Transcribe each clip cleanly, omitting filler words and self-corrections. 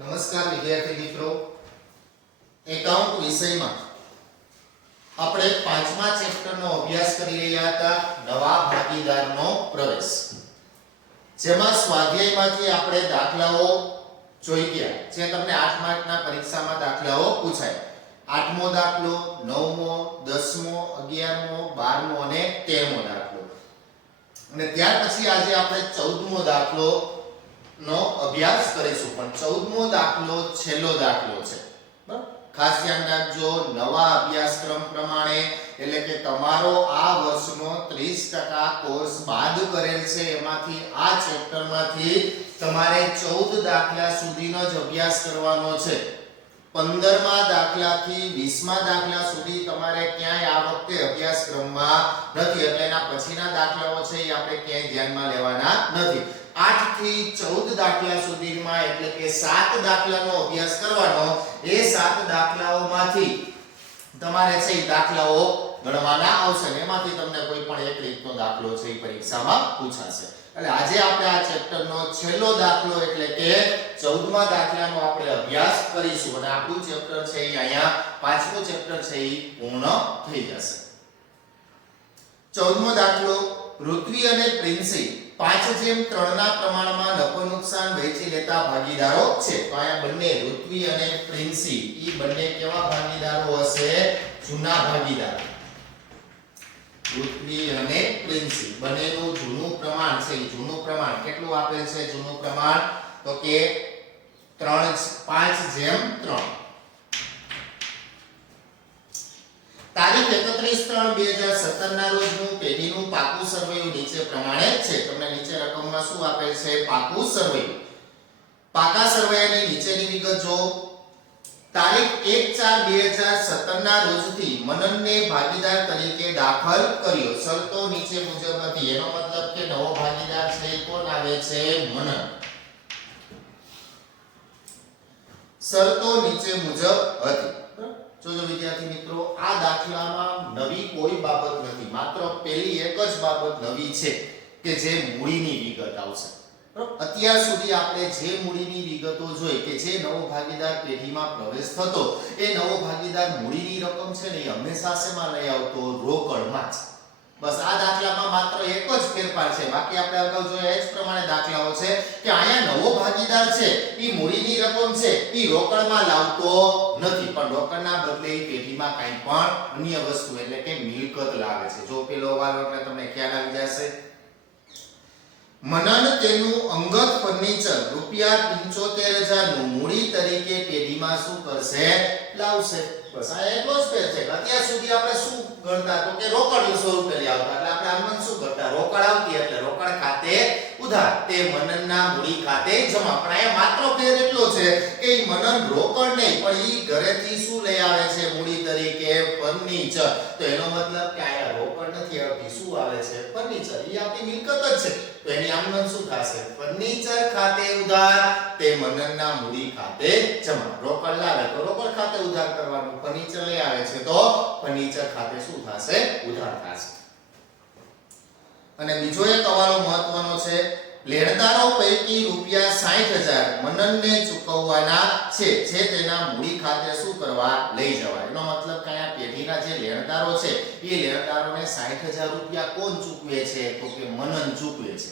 નમસ્કાર વિદ્યાર્થી મિત્રો, એકાઉન્ટ વિષયમાં આપણે પાંચમા ચેપ્ટરનો અભ્યાસ કરી રહ્યા હતા, નવા ભાગીદારનો પ્રવેશ. જેમાં સ્વાધ્યાયમાંથી આપણે દાખલાઓ જોઈ ગયા, જે તમને 8 માર્કના પરીક્ષામાં દાખલાઓ પૂછાય. 8મો દાખલો, 9મો, 10મો, 11મો, 12મો અને 13મો દાખલો. અને ત્યાર પછી આજે આપણે 14મો દાખલો નો અભ્યાસ કરીશું. પણ 14મો દાખલો છેલ્લો દાખલો છે. બરાબર, ખાસ ધ્યાન રાખજો. નવા અભ્યાસક્રમ પ્રમાણે, એટલે કે તમારો આ વર્ષનો 30% કોર્સ બાદ કરેલ છે, એમાંથી આ ચેપ્ટરમાંથી તમારે 14 દાખલા સુધીનો જ અભ્યાસ કરવાનો છે. 15મા દાખલાથી 20મા દાખલા સુધી તમારે ક્યાંય આ વખતે અભ્યાસક્રમમાં નથી, એટલે એના પછીના દાખલાઓ છે એ આપણે ક્યાંય ધ્યાનમાં લેવાના નથી. 8 થી 14 દાખલા સુધીમાં, એટલે કે 7 દાખલાનો અભ્યાસ કરવાનો. એ 7 દાખલાઓમાંથી તમારે છે એ દાખલાઓ ગણવાના આવશે, અને એમાંથી તમને કોઈ પણ એક રીતનો દાખલો છે એ પરીક્ષામાં પૂછાશે. એટલે આજે આપણે આ ચેપ્ટરનો છેલ્લો દાખલો, એટલે કે 14મા દાખલાનો આપણે અભ્યાસ કરીશું, અને આપણું ચેપ્ટર છે એ અહીંયા 5મું ચેપ્ટર છે એ પૂર્ણ થઈ જશે. 14મો દાખલો, પૃથ્વી અને પ્રિન્સી 5:3 ના પ્રમાણમાં નફો નુકસાન વહેંચી લેતા ભાગીદારો છે. તો અહીંયા બંને પૃથ્વી અને પ્રિન્સી, ઈ બંને કેવા ભાગીદારો હશે? જૂના ભાગીદારો. પૃથ્વી અને પ્રિન્સી બંનેનું જૂનું પ્રમાણ છે. જૂનું પ્રમાણ કેટલું આપેલ છે? જૂનું પ્રમાણ તો કે 5:3. તારીખ 31/3/2017 ના રોજનું પેઢીનું પાકું સરવૈયું નીચે પ્રમાણે છે. તમને નીચે રકમમાં શું આપેલ છે? પાકું સરવૈયું. પાકા સરવૈયાની નીચેની વિગત જો. તારીખ 1/4/2017 ના રોજથી મનનને ભાગીદાર તરીકે દાખલ કર્યો. શરતો નીચે મુજબ હતી. એનો મતલબ કે નવો ભાગીદાર છે કોણ આવે છે? મનન. શરતો નીચે મુજબ હતી. જોજો વિદ્યાર્થી મિત્રો, આ દાખલામાં નવી કોઈ બાબત નથી, માત્ર પહેલી એક જ બાબત નવી છે કે જે મૂડીની વિગત આવશે. અત્યાર સુધી આપણે જે મૂડીની વિગતો જોઈ, કે જે નવો ભાગીદાર પેઢીમાં પ્રવેશ થતો, એ નવો ભાગીદાર મૂડીની રકમ છે ને એ હંમેશા શેમાં લઈ આવતો? રોકડમાં જ. બસ આ દાખલામાં માત્ર એક જ ફેરફાર છે. બાકી આપણે અગાઉ જોયા એ જ પ્રમાણે દાખલાઓ છે કે અહીંયા નવો ભાગીદાર છે ઈ મૂડીની રકમ છે ઈ રોકડમાં લાવતો નથી, પણ રોકડના બદલે ઈ પેઢીમાં કંઈ પણ અન્ય વસ્તુ, એટલે કે મિલકત લાવે છે. જો પેલો વાલો એટલે તમને ખ્યાલ આવી જશે. મનન તેનું અંગત ફર્નિચર ₹75,000 નું મૂડી તરીકે પેઢીમાં શું કરશે? લાવશે. બસ આ એટલો જ ફેર છે. અત્યાર સુધી આપણે શું ગણતા? તો કે રોકડ સ્વરૂપે લઈ આવતા, એટલે આપણે આમાં શું કરતા? રોકડ આવતી એટલે રોકડ ખાતે ઉધાર, તે મનનના મૂડી ખાતે જમા. પણ અહીંયા માત્ર ફેર એટલો છે કે ઈ મનન રોકડ નહીં, પણ ઈ ઘરેથી શું લઈ આવે છે મૂડી તરીકે? ફર્નિચર. તો એનો મતલબ કે અહીંયા રોકડ નથી આવતી, શું આવે છે? ફર્નિચર. ઈ આપણી મિલકત જ છે. તો એની આમનન શું થશે? ફર્નિચર ખાતે ઉધાર, તે મનનના મૂડી ખાતે જમા. રોકડ લાવે તો રોકડ ખાતે ઉધાર કરવાનું, ફર્નિચર લઈ આવે છે તો ફર્નિચર ખાતે શું થશે? ઉધાર થશે. અને બીજો એક હવાલો મહત્વનો છે. લેણદારો પૈકી ₹60,000 મનનને ચૂકવવાના છે, જે તેના મૂડી ખાતે શું કરવા? લઈ જવા. એનો મતલબ કે આ પેઢીના જે લેણદારો છે એ લેણદારોને ₹60,000 કોણ ચૂકવે છે? તો કે મનન ચૂકવે છે.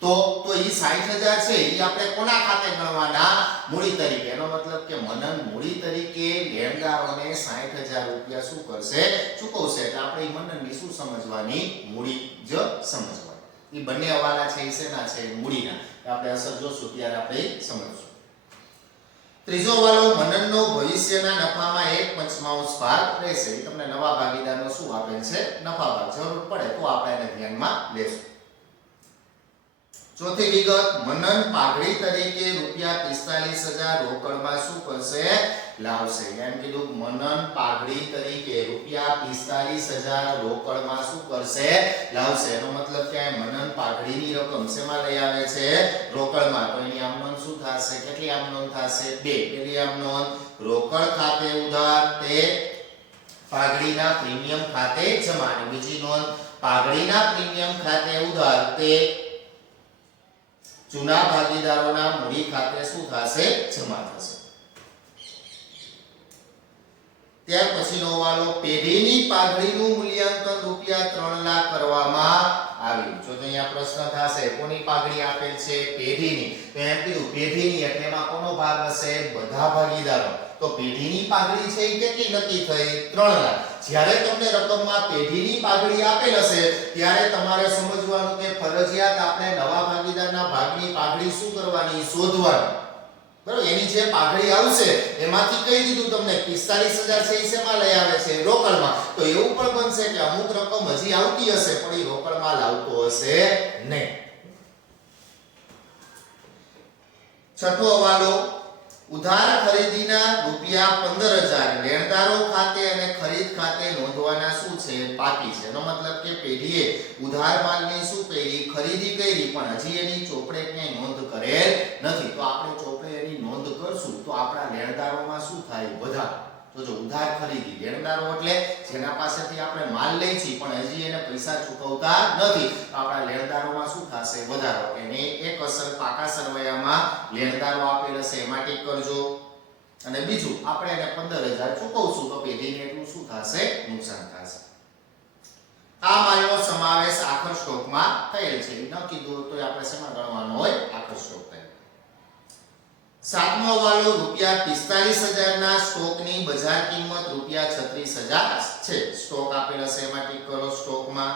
તો ઈ 60,000 છે ઈ આપણે કોના ખાતે ગણવાના? મૂડી તરીકે. એનો મતલબ કે મનન મૂડી તરીકે લેણદારોને ₹60,000 શું કરશે? ચૂકવશે. એટલે આપણે ઈ મનનની શું સમજવાની? મૂડી જ સમજવાની. ઈ બંને હવાલા છે ઈ શેના છે? મૂડીના. આપણે અસર જોશું ત્યારે આપણે સમજશું. ત્રીજો હવાલો, મનનનો ભવિષ્યના નફામાં 1/5 ભાગ રહેશે. ઈ તમને નવા ભાગીદારનો શું આપેલ છે? નફા ભાગ. જરૂર પડે તો આપણે એને ધ્યાનમાં લેશું. ચોથી વિગત, મનન પાઘડી તરીકે ₹45,000 રોકડમાં શું કરશે? લાવશે. એમ કીધું, મનન પાઘડી તરીકે ₹45,000 રોકડમાં શું કરશે? લાવશે. એનો મતલબ કે મનન પાઘડીની રકમ શેમાં લઈ આવે છે? રોકડમાં. તો એની આમનોંધ શું થશે? કેટલી આમનોંધ થશે? 2. પેલી આમનોંધ, રોકડ ખાતે ઉધાર, તે પાઘડીના પ્રીમિયમ ખાતે જમા. અને બીજી નોંધ, પાઘડીના પ્રીમિયમ ખાતે ઉધાર, તે જૂના ભાગીદારોના મૂડી ખાતે શું થશે? જમા થશે. ત્યાર પછીનો વાલો પેઢીની પાઘડીનું મૂલ્યાંકન રૂપિયા 3 લાખ કરવામાં આવ્યું. જો અહીંયા પ્રશ્ન થશે કોની પાઘડી આપેલ છે? પેઢીની. તો એમ કીધું પેઢીની એટલે એમાં કોનો ભાગ હશે? બધા ભાગીદારો. તો પેઢીની પાઘડી છે એ કેટલી નક્કી થઈ? 3 લાખ. જ્યારે તમને રકમમાં પેઢીની પાઘડી આપેલ હશે ત્યારે તમારે સમજવાનું કે ફરજિયાત આપણે નવા ભાગીદારના ભાગની પાઘડી શું કરવાની? શોધવાની. બરાબર? એની જે પાઘડી આવશે એમાંથી કહી દીધું તમને 45000 છે એ શેમાં લઈ આવે છે? રોકડમાં. તો એવું પણ બનશે કે અમુક રકમ હજી આવતી હશે પણ એ રોકડમાં લાવતો હશે નહીં. છઠ્ઠો હવાલો ઉધાર ખરીદીના રૂપિયા 15000 લેણદારો ખાતે અને ખરીદ ખાતે નોંધવાના શું છે? બાકી છે. એનો મતલબ કે પેઢીએ ઉધાર માલની શું કરી? ખરીદી કરી પણ હજી એની ચોપડે ક્યાંય નોંધ કરેલ નથી. તો આપણે ચોપડે એની નોંધ કરશું તો આપણા લેણદારોમાં શું થાય? વધારો. જો ઉધાર ખરીદી લેણદારો એટલે જેના પાસેથી આપણે માલ લઈ છીએ પણ હજી એને પૈસા ચૂકવતા નથી તો આપણા લેણદારોમાં શું થશે? વધારો. એને એક અસર પાકા સરવૈયામાં લેણદારો આપેલ હશે એમાં ટીક કરજો. અને બીજું આપણે એને 15000 ચૂકવશું તો પેઢીને એટલું શું થશે? નુકસાન થશે. આ માલનો સમાવેશ આખર સ્ટોકમાં થયેલ છે. ન કીધું તો આપણે શેમાં ગણવાનો હોય? આખર સ્ટોક. સાતમો હવાલો રૂપિયા 45000 ના સ્ટોકની બજાર કિંમત રૂપિયા 36000 છે. સ્ટોક આપેલ હશે એમાં ટીક કરો સ્ટોકમાં.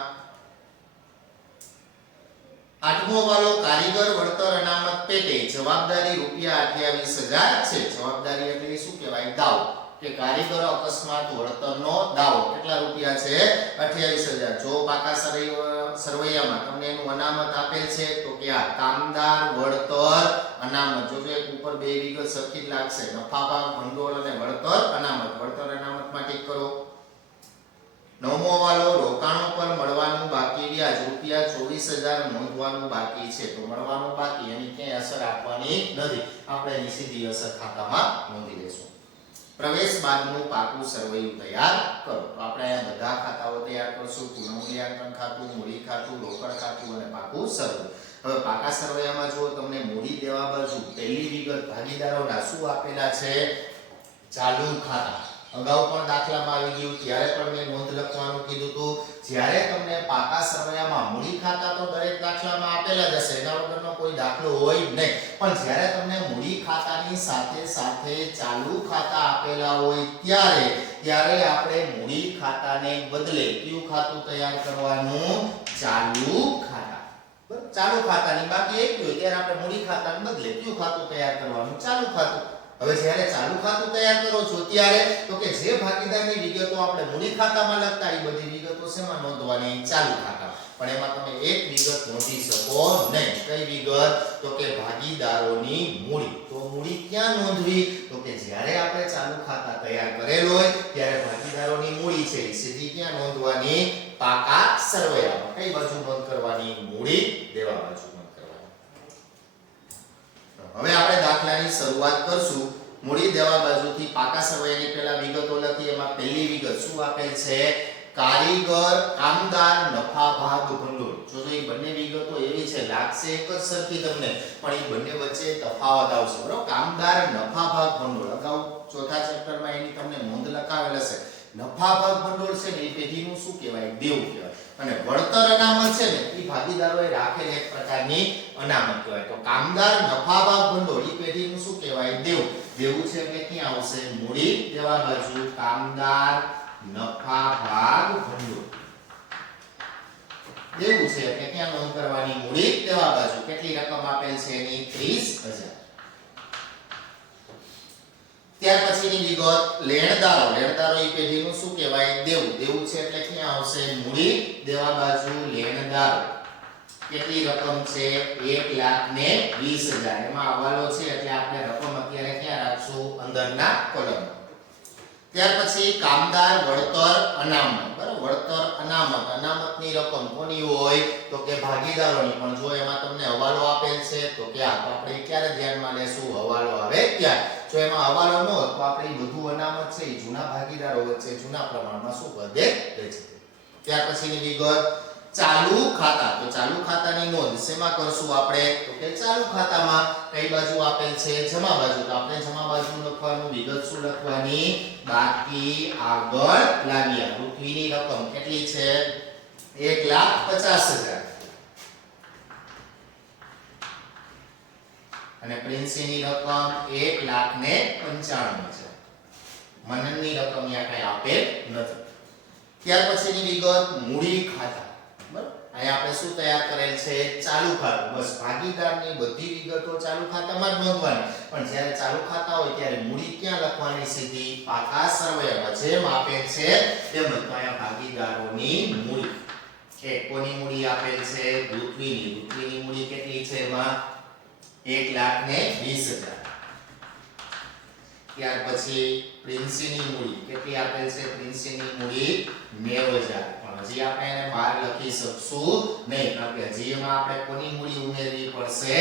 આઠમો હવાલો કારીગર વળતર અનામત પેટે જવાબદારી રૂપિયા 28000 છે. જવાબદારી એટલે શું કહેવાય? દાવો. કે કારીગર અકસ્માત વળતરનો દાવો કેટલા રૂપિયા છે? 28000. જો પાકા સરવૈયામાં તમને એનું અનામત આપેલ છે તો કે આ કામદાર વળતર અનામત. જો એક ઉપર બે વિગત સરખી જ લાગશે. નફા ભાગ ભંડોળ અને વળતર અનામત. વળતર અનામતમાં ટીક કરો. નવમો હવાલો રોકાણો પર મળવાનું બાકી વ્યાજ રૂપિયા 24000 નોંધવાનું બાકી છે. તો મળવાનું બાકી એની ક્યાંય અસર આપવાની નથી. આપણે એની સીધી અસર ખાતામાં નોંધી લેશું. પ્રવેશ બાદનું પાકું સરવૈયું તૈયાર કરો. તો આપણે અહીંયા બધા ખાતાઓ તૈયાર કરશું. પુનઃમૂલ્યાંકન ખાતું, મૂડી ખાતું, રોકડ ખાતું અને પાકું સરવૈયું. હવે પાકા સરવૈયામાં જો તમને મૂડી દેવા બાજુ પહેલી વિગત ભાગીદારોના શું આપેલા છે? ચાલુ ખાતા. અગાઉ પણ દાખલામાં આવી ગયું ત્યારે પણ મેં નોંધ લખવાનું કીધું હતું. જ્યારે તમને પાકા સરવૈયામાં મૂડી ખાતા તો દરેક દાખલામાં આપેલા જ હશે એના વગરનો કોઈ દાખલો હોય નહીં. પણ જ્યારે તમને મૂડી ખાતાની સાથે સાથે ચાલુ ખાતા આપેલા હોય ત્યારે આપણે મૂડી ખાતાને બદલે કયું ખાતું તૈયાર કરવાનું? ચાલુ ખાતા. બરાબર? ચાલુ ખાતાની બાકી એક હોય ત્યારે આપણે મૂડી ખાતાને બદલે કયું ખાતું તૈયાર કરવાનું? ચાલુ ખાતું. હવે જ્યારે ચાલુ ખાતું તૈયાર કરો છો ત્યારે તો કે જે ભાગીદારની વિગતો આપણે મૂડી ખાતામાં લખતા એ બધી વિગતો શેમાં નોંધવાની? ચાલુ ખાતા. પણ એમાં તમે એક વિગત નોંધી શકો નહીં. કઈ વિગત? તો કે ભાગીદારોની મૂડી. તો મૂડી ક્યાં નોંધવી? તો કે જ્યારે આપણે ચાલુ ખાતા તૈયાર કરેલ હોય ત્યારે ભાગીદારોની મૂડી છે એ સીધી ક્યાં નોંધવાની? પાકા સરવૈયામાં. કઈ બાજુ નોંધ કરવાની? મૂડી દેવા બાજુ. હવે આપણે દાખલાની શરૂઆત કરશું. મૂડી દેવા બાજુથી પાકા સરવૈયાની પહેલા વિગતો લખી. એમાં પહેલી વિગત શું આપેલ છે? કારીગર કામદાર નફા ભાગ ભંડોળ. જો એ બંને વિગતો એવી છે લાગશે એક જ સરખી તમને પણ એ બંને વચ્ચે તફાવત આવશે. બરાબર? કામદાર નફા ભાગ ભંડોળ અગાઉ ચોથા ચેપ્ટરમાં એની તમને નોંધ લખાવેલ હશે. નફા ભાગ ભંડોળ છે ને એ પેઢીનું શું કહેવાય? દેવું કહેવાય. અને વળતર અનામત છે ને એ ભાગીદારોએ રાખેલ એક પ્રકારની અનામત કહેવાય. તો કામદાર નફા ભાગ ભંડોળ એ પેઢીનું શું કહેવાય? દેવું. દેવું છે એટલે ક્યાં આવશે? મૂડી દેવા બાજુ કામદાર નફા ભાગ ભંડોળ. દેવું છે એટલે ક્યાં નોંધ કરવાની? મૂડી દેવા બાજુ. કેટલી રકમ આપેલ છે એની? 30000. ત્યાર પછીની વિગત લેણદારો. લેણદારો એ પેઢીનું શું કહેવાય? દેવું. દેવું છે એટલે ક્યાં આવશે? મૂડી દેવા બાજુ લેણદારો. કેટલી રકમ છે? 1,20,000. એમાં હવાલો છે એટલે આપણે રકમ અત્યારે ક્યાં રાખશું? અંદરના કોલમમાં. ત્યાર પછી કામદાર વળતર અનામત. બરાબર? વળતર અનામત. અનામતની રકમ કોની હોય? તો કે ભાગીદારોની. પણ જો એમાં તમને હવાલો આપેલ છે તો ક્યાં? તો આપણે ક્યારે ધ્યાનમાં લેશું? હવાલો આવે ત્યારે. જો એમાં હવાલો ન હોય તો આપણે બધું અનામત છે એ જૂના ભાગીદારો વચ્ચે જૂના પ્રમાણમાં શું કરી દે છે. ત્યાર પછીની વિગત ચાલુ ખાતા. તો ચાલુ ખાતાની નોંધ શેમાં કરશું આપણે? તો કે ચાલુ ખાતામાં. કઈ બાજુ આપેલ છે? જમા બાજુ. તો આપણે જમા બાજુ લખવાનું, વિગત શું લખવાની? બાકી આગળ લાવ્યા. પૃથ્વીની રકમ કેટલી છે? 1,50,000. અને પ્રિન્સીની રકમ 1,95,000 છે. મનનની રકમ અહીંયા કઈ આપેલ નથી. ત્યાર પછીની વિગત મૂડી ખાતા. બરાબર, અહીંયા આપણે શું તૈયાર કરેલ છે? ચાલુ ખાતું. બસ ભાગીદારની બધી વિગતો ચાલુ ખાતામાં જ નોંધવાની. પણ જ્યારે ચાલુ ખાતા હોય ત્યારે મૂડી ક્યાં લખવાની? સીધી પાકા સરવૈયામાં જેમ આપેલ છે તેમ જ. તો અહીંયા ભાગીદારોની મૂડી કે કોની મૂડી આપેલ છે? પૃથ્વીની. પૃથ્વીની મૂડી કેટલી છે? એમાં 1,20,000. ત્યાર પછી પ્રિન્સીની મૂડી કેટલી આપેલ છે? પ્રિન્સીની મૂડી 90,000. પણ હજી આપણે એને બહાર લખી શકશું નહીં, કારણ કે હજી એમાં આપણે કોની મૂડી ઉમેરવી પડશે?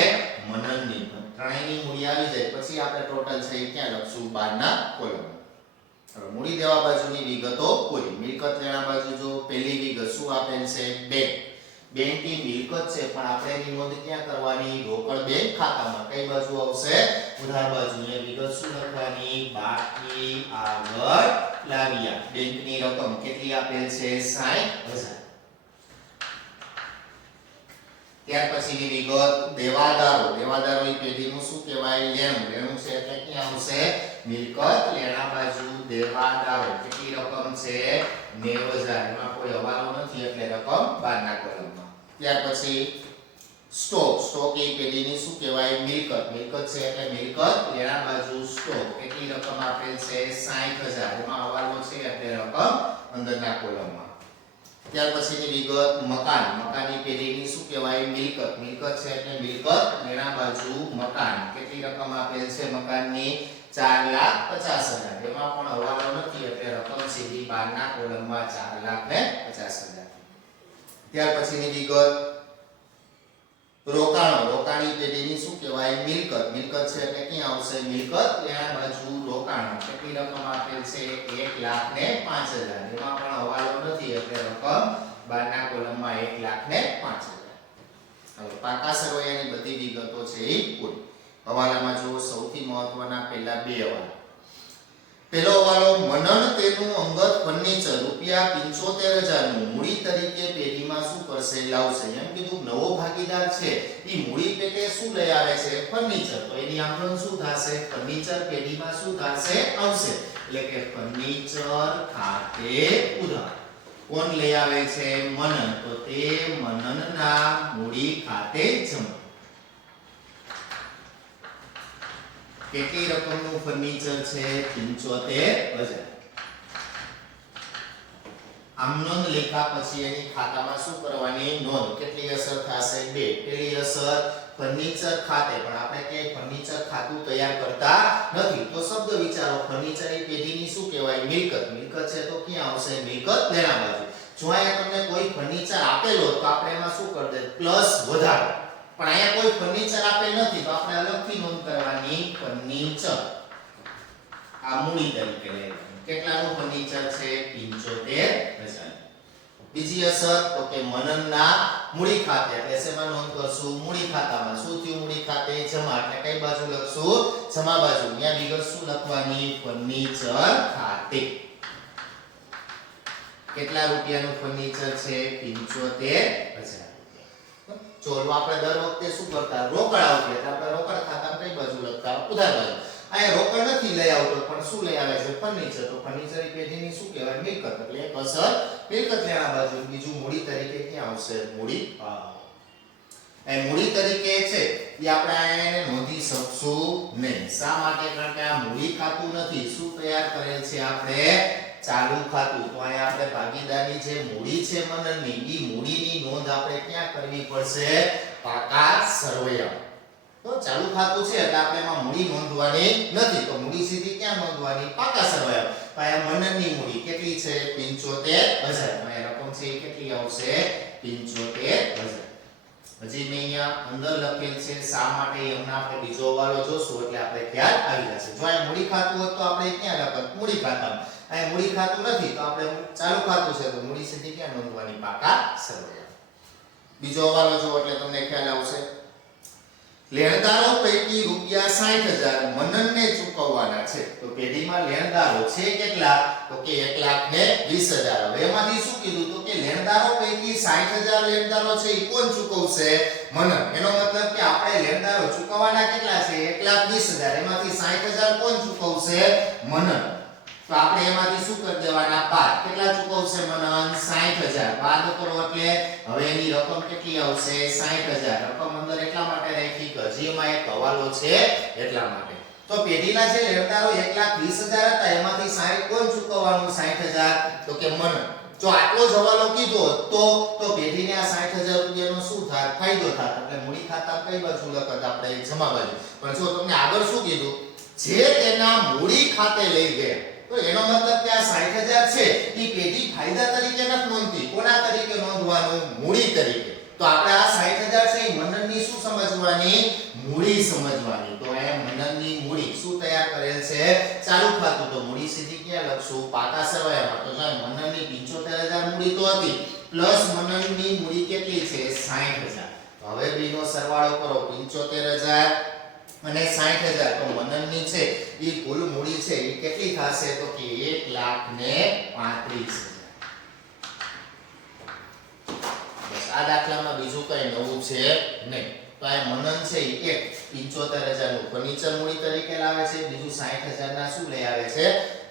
મનનની. ત્રણેયની મૂડી આવી જાય પછી આપણે ટોટલ છે એ ક્યાં લખશું? બહારના કોલમમાં. હવે મૂડી દેવા બાજુની વિગતો પૂરી. મિલકત લેણા બાજુ જો પહેલી વિગત શું આપેલ છે? બેંક. બેંકની મિલકત છે પણ આપણે એની નોંધ ક્યાં કરવાની? રોકડ બેંક ખાતામાં. કઈ બાજુ આવશે? ઉધાર બાજુ. એ વિગત શું લખવાની? બાકી આગળ લાવ્યા. બેંકની રકમ કેટલી આપેલ છે? 60,000. ત્યાર પછીની વિગત દેવાદારો. દેવાદારોની પેઢીનું શું કહેવાય? લેણું. લેણું છે એટલે ક્યાં આવશે? મિલકત લેણા બાજુ દેવાદારો. કેટલી રકમ છે? 90,000. એમાં કોઈ હવાલો નથી એટલે રકમ બહારના કોલમમાં. ત્યાર પછી સ્ટોક. સ્ટોક એ પેઢીની શું કહેવાય? મિલકત. મિલકત છે એટલે મિલકત લેણા બાજુ સ્ટોક. કેટલી રકમ આપેલ છે? 60,000. એમાં હવાલો છે એટલે રકમ અંદરના કોલમમાં. ત્યાર પછીની વિગત મકાન. મકાનની પેઢીની શું કહેવાય? મિલકત. મિલકત છે એટલે મિલકત લેણા બાજુ મકાન. કેટલી રકમ આપેલ છે મકાનની? 4,50,000. એમાં પણ હવાલો નથી એટલે રકમ સીધી બહારના કોલમમાં 4,50,000. ત્યાર પછીની વિગત રોકાણો. રોકાણની પેઢીની શું કહેવાય? મિલકત. મિલકત છે એટલે ક્યાં આવશે? મિલકત લેણા બાજુ રોકાણો. કેટલી રકમ આપેલ છે? 1,05,000. એમાં પણ હવાલો નથી એટલે રકમ બહારના કોલમમાં 1,05,000. હવે પાકા સરવૈયાની બધી વિગતો છે એ પૂરી. હવાલામાં જો સૌથી મહત્વના પહેલા બે હવાલા. પહેલો હવાલો મનન તેનું અંગત ફર્નિચર ₹75,000 નું મૂડી તરીકે પેઢીમાં શું કરશે? લાવશે. એમ કીધું નવો ભાગીદાર છે એ મૂડી પેટે શું લઈ આવે છે? ફર્નિચર. તો એની આમરણ શું થશે? ફર્નિચર પેઢીમાં શું થશે? આવશે. એટલે કે ફર્નિચર ખાતે ઉધાર. કોણ લઈ આવે છે? મનન. તો તે મનનના મૂડી ખાતે જમા. કેટલી રકમનું ફર્નિચર છે? 75,000. આમ નોંધ લેખા પછી એની ખાતામાં શું કરવાની? નોંધ. કેટલી અસર થશે? 2. પહેલી અસર ફર્નિચર ખાતે. પણ આપણે કે ફર્નિચર ખાતું તૈયાર કરતા નથી તો શબ્દ વિચારો. ફર્નિચરની પેઢીની શું કહેવાય? મિલકત. મિલકત છે તો ક્યાં આવશે? મિલકત લેણા બાજુ. જો અહીંયા તમને કોઈ ફર્નિચર આપેલો તો આપણે એમાં શું કરી દે? પ્લસ વધારો. પણ અહીંયા કોઈ ફર્નિચર આપેલ નથી તો આપણે અલગથી નોંધ કરવાની. ફર્નિચર આ મૂડી તરીકે લેવાનું. કેટલાનું ફર્નિચર છે? 75,000. બીજી અસર તો કે મનનના મૂડી ખાતે. એટલે શેમાં નોંધ કરશું? મૂડી ખાતામાં. શું થયું? મૂડી ખાતે જમા. એટલે કઈ બાજુ લખશું? જમા બાજુ. અહીંયા વિગત શું લખવાની? ફર્નિચર ખાતે. કેટલા રૂપિયાનું ફર્નિચર છે? 75,000. ચોલો આપણે દર વખતે શું કરતા? રોકડ આવતી એટલે આપણે રોકડ ખાતામાં કઈ બાજુ લખતા? ઉધાર બાજુ. અહીંયા રોકડ નથી લઈ આવતો પણ શું લઈ આવે છે? ફર્નિચર. તો ફર્નિચર પેઢીની શું કહેવાય? મિલકત. એટલે એક અસર મિલકત લેણા બાજુ. બીજું મૂડી તરીકે ક્યાં આવશે? મૂડી એ મૂડી તરીકે છે એ આપણે એને નોંધી શકશું નહીં. શા માટે? કારણ કે આ મૂડી ખાતું નથી. શું તૈયાર કરેલ છે આપણે? ચાલુ ખાતું. તો અહીંયા આપણે ભાગીદારની જે મૂડી છે મનનની ઈ મૂડીની નોંધ આપણે ક્યાં કરવી પડશે? પાકા સરવૈયા. તો ચાલુ ખાતું છે એટલે આપણે એમાં મૂડી નોંધવાની નથી તો મૂડી સીધી ક્યાં નોંધવાની? પાકા સરવૈયા. તો અહીંયા મનનની મૂડી કેટલી છે? 75,000. તો અહીંયા રકમ છે કેટલી આવશે? 75,000. હજી મેં અહીંયા અંદર લખેલ છે શા માટે એમના આપણે બીજો હવાલો જોશું એટલે આપણે ખ્યાલ આવી જશે. જો અહીંયા મૂડી ખાતું હોત તો આપણે ક્યાં લખત? મૂડી ખાતામાં. અહીં મૂડી ખાતું નથી તો આપણે ચાલુ ખાતું છે તો મૂડી સીધી ક્યાં નોંધવાની? પાકા સરવૈયા. બીજો હવાલો જો એટલે તમને ખ્યાલ આવશે. લેણદારો પૈકી રૂપિયા 60,000 મનનને ચૂકવવાના છે. તો પેઢીમાં લેણદારો છે કેટલા? તો કે 1,20,000. હવે એમાંથી શું કીધું? તો કે લેણદારો પૈકી 60,000 લેણદારો છે એ કોણ ચૂકવશે? મનન. એનો મતલબ કે આપણે લેણદારો ચૂકવવાના કેટલા છે? 1,20,000. એમાંથી 60,000 કોણ ચૂકવશે? મનન. તો આપણે એમાંથી શું કરી દેવાના? બાદ. કેટલા ચૂકવશે મનન? 60,000. બાદ કરો એટલે હવે એની રકમ કેટલી આવશે? 60,000. રકમ અંદર એટલા માટે રાખી કે હજી એમાં એક હવાલો છે એટલા માટે. તો પેઢીના જે લેણદારો 1,20,000 હતા એમાંથી 60 કોણ ચૂકવવાનું? 60,000. તો કે મનન. જો આટલો જ હવાલો કીધો તો પેઢીને આ 60,000 રૂપિયાનો શું થાય? ફાયદો થાય. એટલે મૂડી ખાતા કઈ બાજુ લખત? આપણે જમા બાજુ. પણ જો તમને આગળ શું કીધું? જે તેના મૂડી ખાતે લઈ ગયા, તો એનો મતલબ કે આ 60,000 છે એ પેઢી ફાયદા તરીકે નથી નોંધતી. કોના તરીકે નોંધવાનું? મૂડી તરીકે. તો આપણે આ 60,000 છે એ મનનની શું સમજવાની? મૂડી સમજવાની. તો અહીંયા મનનની મૂડી શું તૈયાર કરેલ છે? ચાલુ ખાતું. તો મૂડી સીધી ક્યાં લખશું? પાકા સરવાળામાં. તો જો મનનની 75,000 મૂડી તો હતી પ્લસ મનનની મૂડી કેટલી છે? 60,000. તો હવે બેનો સરવાળો કરો. 75,000 અને 60,000. તો મનનની છે એ કુલ મૂડી છે એ કેટલી થશે? તો કે 1,35,000. બસ આ દાખલામાં બીજું કઈ નવું છે નહીં. તો આ મનન છે એ 75,000 નું ફર્નિચર મૂડી તરીકે લાવે છે. બીજું 60,000 ના શું લઈ આવે છે?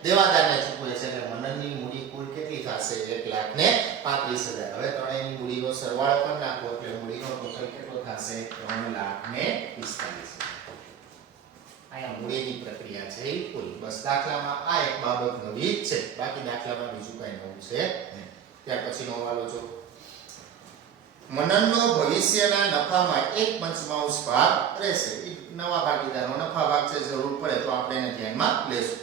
દેવાદારને ચૂકવે છે. એટલે મનનની મૂડી કુલ કેટલી થશે? 1,35,000. હવે ત્રણેયની મૂડીનો સરવાળો કરી નાખો એટલે મૂડીનો ટોટલ કેટલો થશે? 3,45,000. અહીંયા મૂડીની પ્રક્રિયા છે એ પૂરી. બસ દાખલામાં આ એક બાબત નવી છે. બાકી દાખલામાં બીજું કઈ નવું છે નહીં. ત્યાર પછીનો હવાલો જો. મનનનો ભવિષ્યના નફામાં 1/5 ભાગ રહેશે. એ નવા ભાગીદારો નફા ભાગ છે, જરૂર પડે તો આપણે એને ધ્યાનમાં લેશું.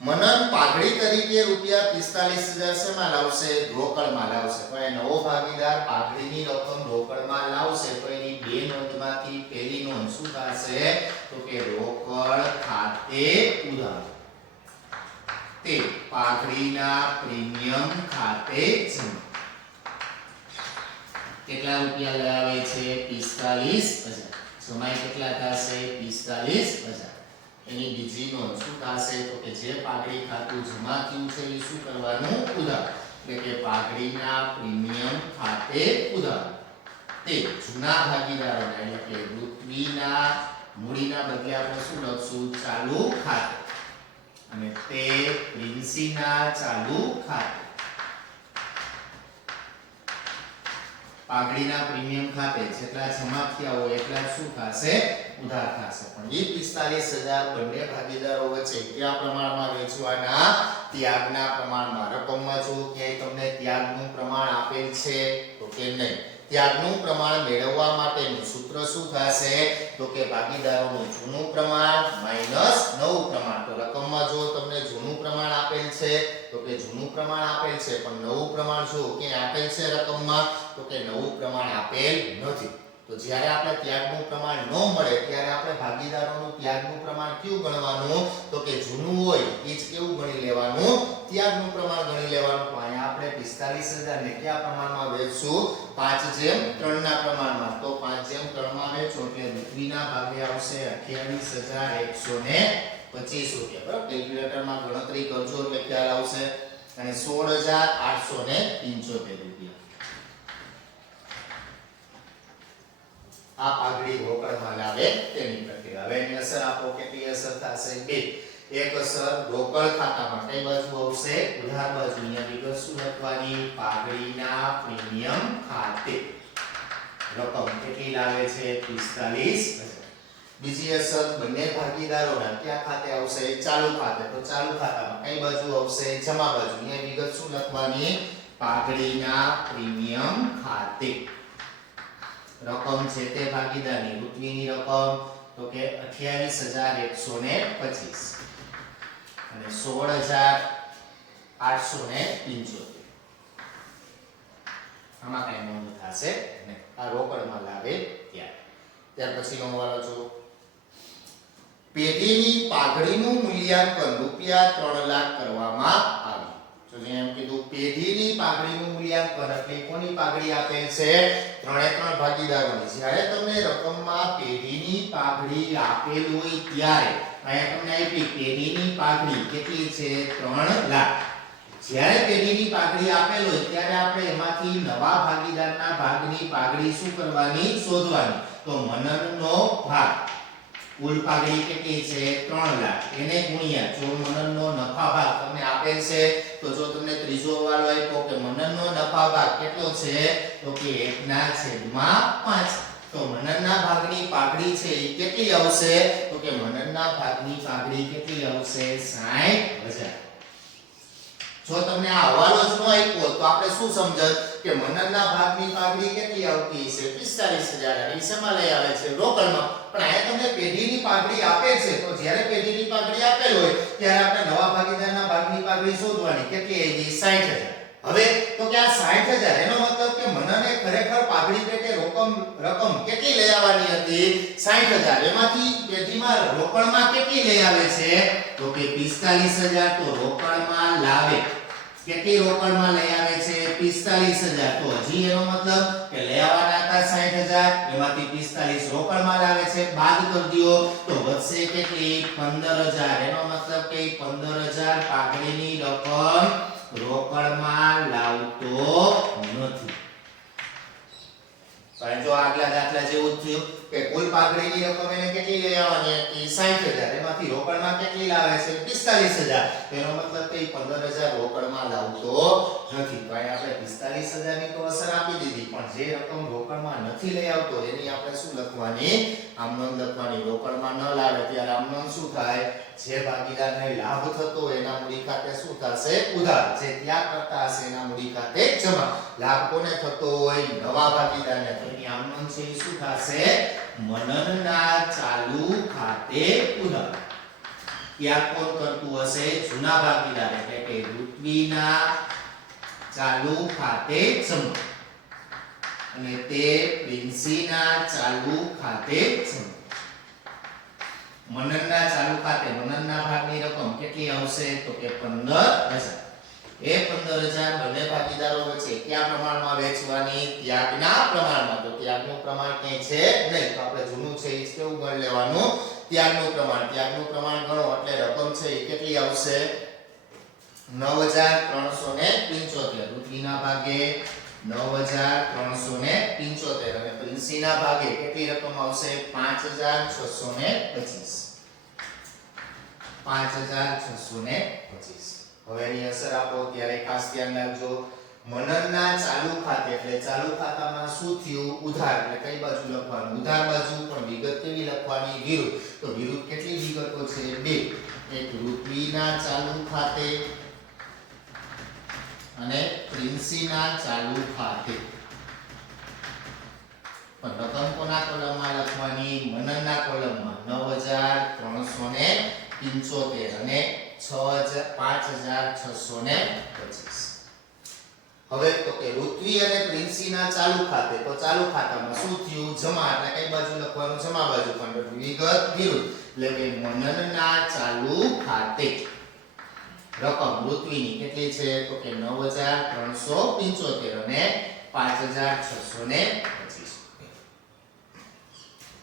મનન પાઘડી તરીકે રૂપિયા 45,000 શેમાં લાવશે? રોકડમાં લાવશે. તો એ નવો ભાગીદાર પાઘડીની રકમ રોકડમાં લાવશે તો એની બે નોંધમાંથી પહેલી નોંધ શું થશે? તો કે રોકડ ખાતે ઉધાર. તે પાઘડીના પ્રીમિયમ ખાતે જમા. કેટલા રૂપિયા લાવે છે? 45,000. જમાઈ કેટલા થશે? 45,000. એની બીજી નોંધ શું થશે? તો કે જે પાઘડી ખાતું જમા થયું છે એ શું કરવાનું? ઉધાર. એટલે કે પાઘડીના પ્રીમિયમ ખાતે ઉધાર. તે જૂના ભાગીદારોના એટલે કે ઋત્વીના મૂડીના બદલે આપણે શું લખશું? ચાલુ ખાતે. અને તે પ્રિન્સીના ચાલુ ખાતે. પાઘડીના પ્રીમિયમ ખાતે જેટલા જમા થયા હોય એટલા શું થશે? ઉધાર થશે. પણ એ 45,000 બંને ભાગીદારો વચ્ચે કયા પ્રમાણમાં વેચવાના? ત્યાગના પ્રમાણમાં. રકમમાં જો ક્યાંય તમને ત્યાગનું પ્રમાણ આપેલ છે તો કે નહીં. ત્યાગનું પ્રમાણ મેળવવા માટેનું સૂત્ર શું થશે? તો કે ભાગીદારોનું જૂનું પ્રમાણ માઈનસ નવું પ્રમાણ. તો રકમમાં જો તમને જૂનું પ્રમાણ આપેલ છે તો કે જૂનું પ્રમાણ આપેલ છે, પણ નવું પ્રમાણ જો કે આપેલ છે રકમમાં તો કે નવું પ્રમાણ આપેલ નથી. તો જ્યારે આપણે ત્યાગનું પ્રમાણ ન મળે ત્યારે આપણે ભાગીદારોનું ત્યાગનું પ્રમાણ કેવું ગણવાનું? તો કે જૂનું હોય એ જ કેવું ગણી લેવાનું? ત્યાગનું પ્રમાણ ગણી લેવાનું. તો અહીંયા આપણે 45,000 ને કયા પ્રમાણમાં વેચશું? 5/3 ના પ્રમાણમાં. તો 5/3 માં વેચો એટલે ઋત્વીના ભાગે આવશે 28,125 રૂપિયા. બરાબર. કેલ્ક્યુલેટરમાં ગણતરી કરજો એટલે ખ્યાલ આવશે. અને 16,875 રૂપિયા. આ પાઘડી રોકડમાં લાવે તેની પ્રક્રિયા. હવે એની અસર આપો. કેટલી અસર થશે? બે. એક અસર રોકડ ખાતામાં કઈ બાજુ આવશે? ઉધાર બાજુ. અહીંયા વિગત શું લખવાની? પાઘડીના પ્રીમિયમ ખાતે રકમ કેટલી લાવે છે? 45,000. બીજી અસર બંને ભાગીદારોના કયા ખાતે આવશે? ચાલુ ખાતે. તો ચાલુ ખાતામાં કઈ બાજુ આવશે? જમા બાજુ. અહીંયા વિગત શું લખવાની? પાઘડીના પ્રીમિયમ ખાતે રકમ છે તે ભાગીદારની ઋત્વીની રકમ તો કે 28,125 અને 16,875. આમાં કઈ નોંધ થશે નહીં. આ રોકડમાં લાવે ત્યાર પછીનો હવાલો જો. પેઢીની પાઘડીનું મૂલ્યાંકન રૂપિયા 3 લાખ કરવામાં આવ્યું. તો જેમ કીધું પેઢીની પાઘડીનું મૂલ્યાંકન એટલે કોની પાઘડી આપેલ છે ત્રણે ત્રણ ભાગીદારોની જ્યારે તમને રકમમાં પેઢીની પાઘડી આપેલ હોય ત્યારે અહીંયા તમને આપી પેઢીની પાઘડી કેટલી છે 3 લાખ જ્યારે પેઢીની પાઘડી આપેલ હોય ત્યારે આપણે એમાંથી નવા ભાગીદારના ભાગની પાઘડી શું કરવાની શોધવાની તો મનનનો ભાગ કુલ પાઘડી કેટલી છે 3 લાખ એને ગુણ્યા જો મનનનો નફા ભાગ તમને આપેલ છે તો જો તમને ત્રીજો હવાલો આપ્યો કે મનનનો નફા ભાગ કેટલો છે તો કે 1/5 તો મનનના ભાગની પાઘડી છે એ કેટલી આવશે તો કે મનનના ભાગની પાઘડી કેટલી આવશે 60000 જો તમને આ હવાલો જ ન આપ્યો તો આપણે શું સમજત કે મનનના ભાગની પાઘડી કેટલી આવતી છે 45000 એ શેમાં લઈ આવે છે રોકડમાં પણ આ તમને પેઢીની પાઘડી આપે છે તો જ્યારે પેઢીની પાઘડી આપેલ હોય ત્યારે આપણે નવા ભાગીદારના ભાગની પાઘડી શોધવાની કેટલી આવી 60000 હવે તો કે આ 60000 એનો મતલબ કે મનને ખરેખર પાઘડી પેટે રકમ કેટલી લઈ આવવાની હતી 60000 એમાંથી પેઢીમાં રોકડમાં કેટલી લઈ આવે છે તો કે 45000 તો રોકડમાં લાવે કેટલી રોકડમાં લઈ આવે છે 45000 તો હજી એનો મતલબ કે લઈ આવવાના હતા 60000 એમાંથી 45 રોકડમાં લાવે છે બાદ કરી દો તો વધશે કેટલી 15000 એનો મતલબ કે 15000 પાઘડીની રકમ રોકડમાં લાવતો નથી પણ જો આગલા દાખલા જેવું થયું કે કુલ પાઘડીની રકમ એને કેટલી લઈ આવવાની હતી 60000 એમાંથી રોકડમાં કેટલી લાવે છે 45000 એનો મતલબ કે 15000 રોકડમાં લાવતો નથી તો અહીં આપણે 45000 ની તો અસર આપી દીધી પણ જે રકમ રોકડમાં નથી લઈ આવતો એની આપણે શું લખવાની આમ નોંધ લખવાની રોકડમાં ન લાવે ત્યારે આમ નોંધ શું થાય જે ભાગીદારને લાભ થતો એના મૂડી ખાતે શું થશે ઉધાર જે ત્યાગ કરતા હશે એના મૂડી ખાતે જમા લાભ કોને થતો હોય નવા ભાગીદારને તો એની આમ નોંધ છે શું થશે મનનના ચાલુ ખાતે ઉધાર ત્યાગ કોણ કરતું હશે જૂના ભાગીદાર એટલે કે ઋત્વીના ચાલુ ખાતે જમા અને તે પ્રિન્સીના ચાલુ ખાતે જમા મનનના ચાલુ ખાતે મનનના ભાગની રકમ કેટલી આવશે તો કે 15000 એ 15000 બંને ભાગીદારો વચ્ચે કયા પ્રમાણમાં વેચવાની ત્યાગના પ્રમાણમાં તો ત્યાગનું પ્રમાણ ક્યાં છે નહીં તો આપણે જૂનું છે એ કેવું ગણ લેવાનું ત્યાગનું પ્રમાણ ગણો એટલે રકમ છે એ કેટલી આવશે 9375 ઋત્વીના ભાગે 9375 અને પ્રિન્સીના ભાગે કેટલી રકમ આવશે 5625 5625 હવે એની અસર આપો ત્યારે ખાસ ધ્યાન રાખજો મનનના ચાલુ ખાતે એટલે ચાલુ ખાતામાં શું થયું ઉધાર એટલે કઈ બાજુ લખવાનું ઉધાર બાજુ પણ વિગત કેવી લખવાની વિરુદ્ધ તો વિરુદ્ધ કેટલી વિગતો છે બે એક ઋત્વીના ચાલુ ખાતે અને પ્રિન્સીના ચાલુ ખાતે પણ રકમ કોના કોલમમાં લખવાની મનનના કોલમમાં 9375 અને 5625 હવે તો કે ઋત્વી અને પ્રિન્સીના ચાલુ ખાતે તો ચાલુ ખાતામાં શું થયું જમા એટલે કઈ બાજુ લખવાનું જમા બાજુ પણ વિગત વિરુદ્ધ એટલે કે મનનના ચાલુ ખાતે રકમ ઋત્વીની કેટલી છે તો કે 9375 અને 5625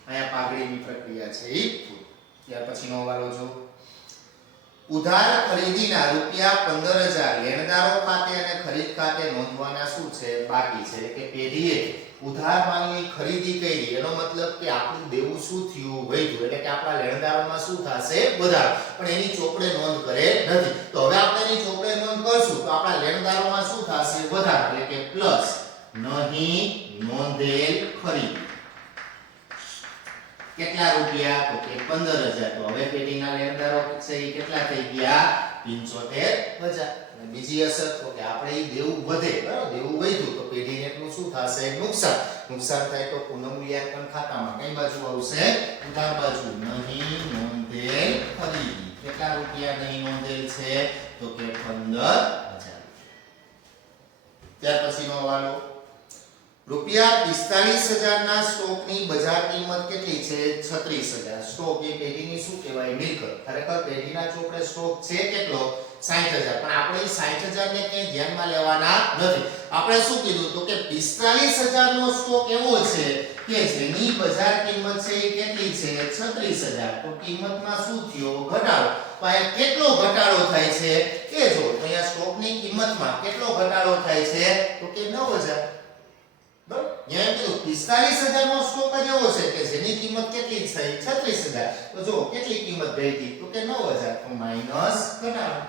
અહીંયા પાઘડીની પ્રક્રિયા છે એ ત્યાર પછીનો હવાલો જો ઉધાર ખરીદીના રૂપિયા 15000 લેણદારો ખાતે અને ખરીદ ખાતે નોંધવાના શું છે બાકી છે એટલે કે પેઢીએ ઉધાર માલની ખરીદી કરી એનો મતલબ કે આપણું દેવું શું થયું વધ્યું એટલે કે આપણા લેણદારોમાં શું થશે વધારો પણ એની ચોપડે નોંધ કરે નથી તો હવે આપણે એની ચોપડે નોંધ કરશું તો આપણા લેણદારોમાં શું થશે વધારો એટલે કે પ્લસ નહીં નોંધેલ ખરીદી કેટલા રૂપિયા તો કે 15000 તો હવે પેઢીના લેણદારો છે એ કેટલા થઈ ગયા 75000 અને બીજી અસર તો કે આપણે ઈ દેવું વધે બરાબર દેવું વધ્યું તો પેઢીને એટલું શું થશે નુકસાન થાય તો પુનઃમૂલ્યાંકન ખાતામાં કઈ બાજુ આવશે ઉધાર બાજુ નહીં નોંધેલ ખરીદી કેટલા રૂપિયા નહીં નોંધેલ છે તો કે 15000 ત્યાર પછીનો હવાલો રૂપિયા 45000 ના સ્ટોકની બજાર કિંમત કેટલી છે 36000 સ્ટોક એ પેઢીની શું કહેવાય મિલકત ખરેખર પેઢીના ચોપડે સ્ટોક છે કેટલો 60000 પણ આપણે 60000 ને ક્યાંય ધ્યાનમાં લેવાના નથી આપણે શું કીધું તો કે 45000 નો સ્ટોક એવો છે કે જેની બજાર કિંમત છે એ કેટલી છે 36000 તો કિંમતમાં શું થયો ઘટાડો તો આ કેટલો ઘટાડો થાય છે એ જો અહીંયા સ્ટોકની કિંમતમાં કેટલો ઘટાડો થાય છે તો કે 9000 બરાબર અહીંયા કીધું 45000 નો સ્ટોક જ એવો છે કે જેની કિંમત કેટલી થઈ 36000 તો જો કેટલી કિંમત થઈ તો કે 9000 તો માઈનસ ઘટાડો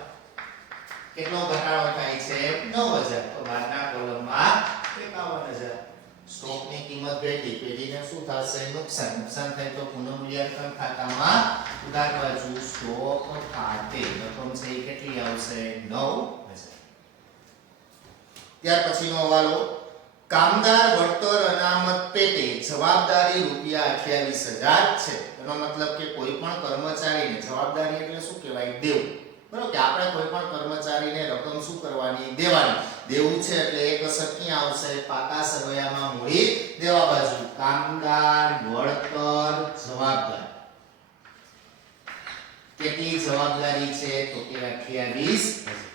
કેટલો ઘટાડો થાય છે 9000 તો બહારના કોલમમાં 51000 સ્ટોકની કિંમત ઘટી પેઢીને શું થશે નુકસાન થાય તો પુનઃમૂલ્યાંકન ખાતામાં ઉધાર બાજુ સ્ટોક ખાતે રકમ છે એ કેટલી આવશે 9000 ત્યાર પછીનો હવાલો કામદાર વળતર અનામત પેટે જવાબદારી રૂપિયા 28000 છે એનો મતલબ કે કોઈ પણ કર્મચારીને જવાબદારી એટલે શું કહેવાય દેવું બરોબર કે આપણે કોઈ પણ કર્મચારીને રકમ શું કરવાની દેવાની દેવું છે એટલે એક અસર ક્યાં આવશે પાકા સરવૈયામાં મૂડી દેવા બાજુ કામદાર વળતર જવાબદાર કેટલી જવાબદારી છે તો કે 28000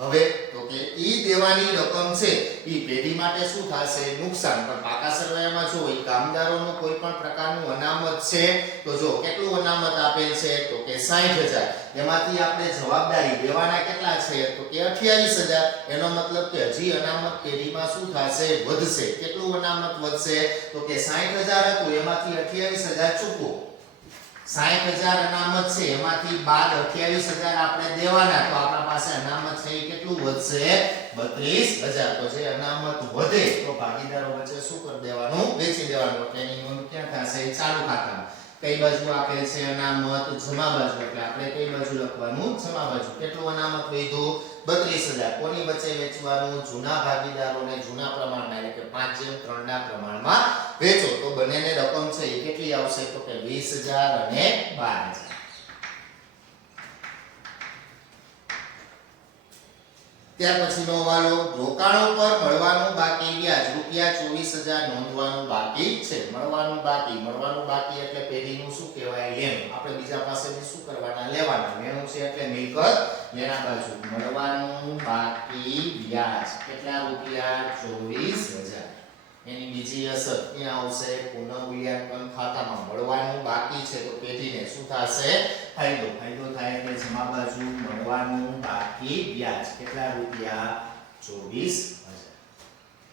હવે તો કે ઈ દેવાની રકમ છે ઈ પેઢી માટે શું થશે નુકસાન પણ પાકા સરવૈયામાં જો ઈ કામદારોનું કોઈ પણ પ્રકારનું અનામત છે તો જો કેટલું અનામત આપેલ છે તો કે 60000 એમાંથી આપણે જવાબદારી દેવાના કેટલા છે તો કે 28000 એનો મતલબ કે હજી અનામત પેઢીમાં શું થશે વધશે કેટલું અનામત વધશે તો કે 60000 હતું એમાંથી 28000 ચૂકવો 60000 અનામત છે એમાંથી બાદ 28000 આપણે દેવાના તો આપણા પાસે અનામત છે એ કેટલું વધશે 32000 તો જે અનામત વધે તો ભાગીદારો વચ્ચે શું કરી દેવાનું વેચી દેવાનું એટલે એની નોંધ ક્યાં થશે ચાલુ ખાતામાં કઈ બાજુ આપેલ છે અનામત જમા બાજુ એટલે આપણે કઈ બાજુ લખવાનું જમા બાજુ કેટલું અનામત વધ્યું 32000 કોની વચ્ચે વેચવાનું જૂના ભાગીદારોને જૂના પ્રમાણમાં એટલે કે 5:3 ના પ્રમાણમાં વેચો તો બંનેને રકમ છે એ કેટલી આવશે તો કે 20000 અને 12000 ત્યાર પછીનો વાલો રોકાણો પર મળવાનું બાકી વ્યાજ રૂપિયા 24000 નોંધવાનું બાકી છે મળવાનું બાકી એટલે પેઢીનું શું કહેવાય લેણું આપણે બીજા પાસેથી શું કરવાના લેવાના લેણું છે એટલે મિલકત લેણા બાજુ મળવાનું બાકી વ્યાજ કેટલા રૂપિયા 24000 એની બીજી અસર ક્યાં આવશે પુનઃમૂલ્યાંકન ખાતામાં મળવાનું બાકી છે તો પેઢીને શું થશે ફાયદો થાય એટલે જમા બાજુ મળવાનું બાકી વ્યાજ કેટલા રૂપિયા 24000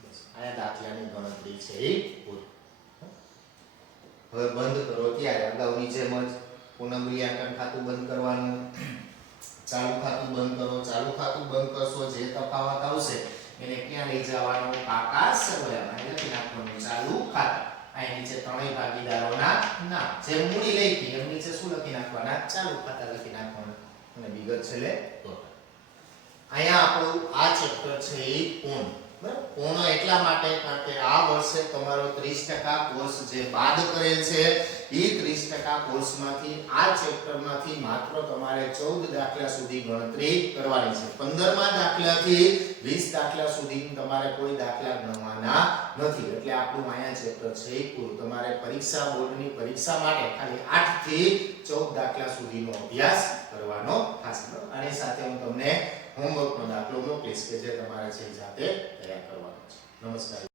બસ આ દાખલાની ગણતરી છે એ પૂરી હવે બંધ કરો ત્યારે અગાઉની જેમ જ પુનઃમૂલ્યાંકન ખાતું બંધ કરવાનું ચાલુ ખાતું બંધ કરો ચાલુ ખાતું બંધ કરશો જે તફાવત આવશે એને ક્યાં લઈ જવાનું પાકા સરવૈયામાં લખી નાખવાનું ચાલુ ખાતું અહીં નીચે ત્રણેય ભાગીદારોના નામ જે મૂડી લખી એમ નીચે શું લખી નાખવાના ચાલુ ખાતા લખી નાખવાનું અને વિગત છેલ્લે ટોટલ અહીંયા આપણું આ ચેપ્ટર છે એ પૂર્ણ બરાબર પૂર્ણ એટલા માટે કારણ કે આ વર્ષે તમારો 30% કોર્સ જે બાદ કરેલ છે એ 30% કોર્સમાંથી આ ચેપ્ટરમાંથી માત્ર તમારે 14 દાખલા સુધી ગણતરી કરવાની છે 15મા દાખલાથી 20 દાખલા સુધી તમારે કોઈ દાખલા ગણવાના નથી એટલે આપણું અહીંયા ચેપ્ટર છે એ પૂરું તમારે પરીક્ષા બોર્ડની પરીક્ષા માટે ખાલી 8 થી 14 દાખલા સુધીનો અભ્યાસ કરવાનો થશે આની સાથે હું તમને હોમવર્કનો દાખલો મોકલીશ કે જે તમારે છે જાતે તૈયાર કરવાનો છે નમસ્કાર